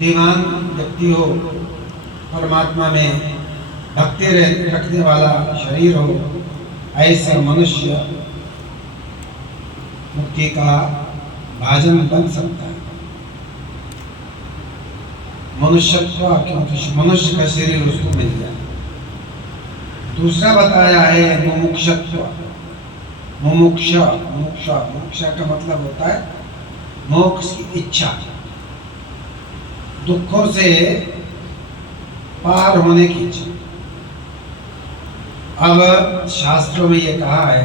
बुद्धिमान व्यक्ति हो, परमात्मा में भक्ति रखने वाला शरीर हो, ऐसा मनुष्य मुक्ति का भाजन बन सकता है। मनुष्यत्व क्योंकि मनुष्य का शरीर उसको मिल गया। दूसरा बताया है मुमुक्षत्व। मुमुक्षा का मतलब होता है मोक्ष की इच्छा, दुखों से पार होने की इच्छा। अब शास्त्रों में ये कहा है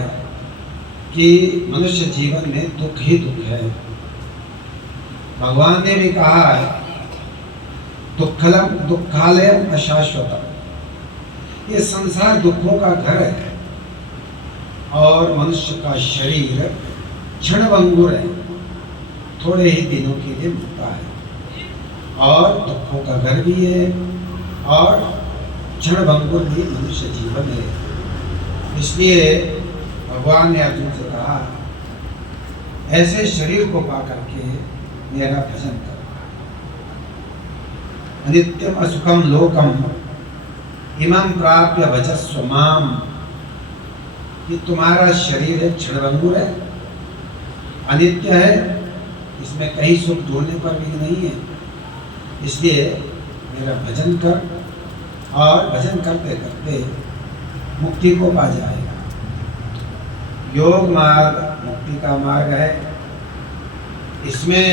कि मनुष्य जीवन में दुख ही दुख है। भगवान ने भी कहा है दुखालयम अशाश्वतम, ये संसार दुखों का घर है और मनुष्य का शरीर क्षणभंगुर है, थोड़े ही दिनों के लिए मिलता है और दुखों का घर भी है और क्षणभंगुर भी मनुष्य जीवन है। इसलिए भगवान ने अर्जुन से कहा ऐसे शरीर को पा करके मेरा भजन करो। अनित्यम असुखम लोकम इमं प्राप्य भजस्व माम, ये तुम्हारा शरीर है, क्षणभंगुर है, अनित्य है, इसमें कहीं सुख ढूंढने पर भी नहीं है। इसलिए मेरा भजन कर और भजन करते करते मुक्ति को पा जाएगा। योग मार्ग मुक्ति का मार्ग है, इसमें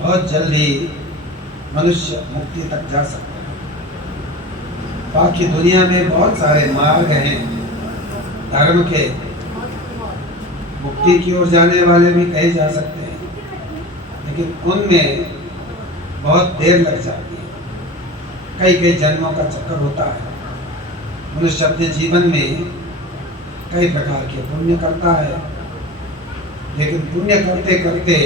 बहुत जल्दी मनुष्य मुक्ति तक जा सकता है। बाकी दुनिया में बहुत सारे मार्ग हैं धर्म के, मुक्ति की ओर जाने वाले भी कहे जा सकते हैं, लेकिन उनमें बहुत देर लग जाती है, कई जन्मों का चक्कर होता है। मनुष्य अपने जीवन में कई प्रकार के पुण्य करता है, लेकिन पुण्य करते करते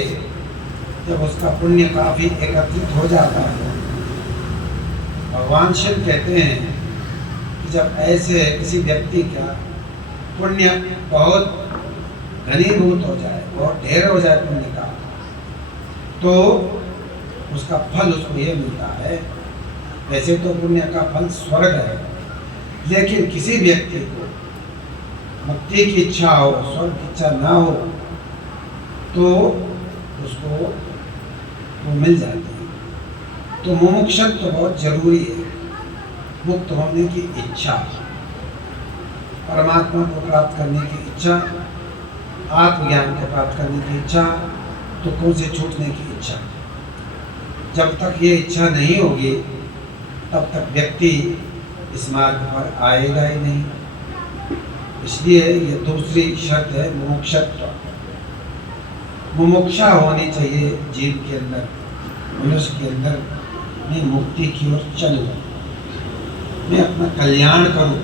जब उसका पुण्य काफी एकत्रित हो जाता है, भगवान शिव कहते हैं कि जब ऐसे किसी व्यक्ति का पुण्य बहुत घनीभूत हो जाए, बहुत ढेर हो जाए पुण्य का, तो उसका फल उसको ये मिलता है। वैसे तो पुण्य का फल स्वर्ग है, लेकिन किसी व्यक्ति को मुक्ति की इच्छा हो, स्वर्ग की इच्छा ना हो, तो उसको वो मिल जाती है। तो मुमुक्षत्व तो बहुत जरूरी है, मुक्त होने की इच्छा, परमात्मा को प्राप्त करने की इच्छा, आत्मज्ञान को प्राप्त करने की इच्छा, दुखों से छूटने की इच्छा। जब तक ये इच्छा नहीं होगी तब तक व्यक्ति इस मार्ग पर आएगा ही नहीं। इसलिए ये दूसरी शर्त है मुमुक्षत्व। मुमुक्षा होनी चाहिए जीव के अंदर, मनुष्य के अंदर। मैं मुक्ति की ओर चलूं, मैं अपना कल्याण करूं,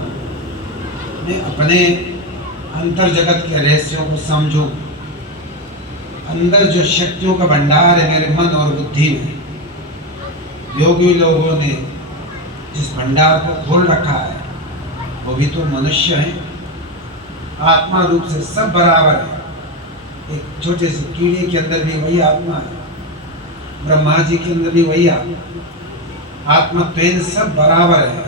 मैं अपने अंतर जगत के रहस्यों को समझूं। अंदर जो शक्तियों का भंडार है मेरे मन और बुद्धि में, योगी लोगों ने जिस भंडार को खोल रखा है, वो भी तो मनुष्य है। आत्मा रूप से सब बराबर है। एक छोटे से कीड़े के अंदर भी वही आत्मा है, ब्रह्मा जी के अंदर भी वही आत्मा, आत्मा तो सब बराबर है।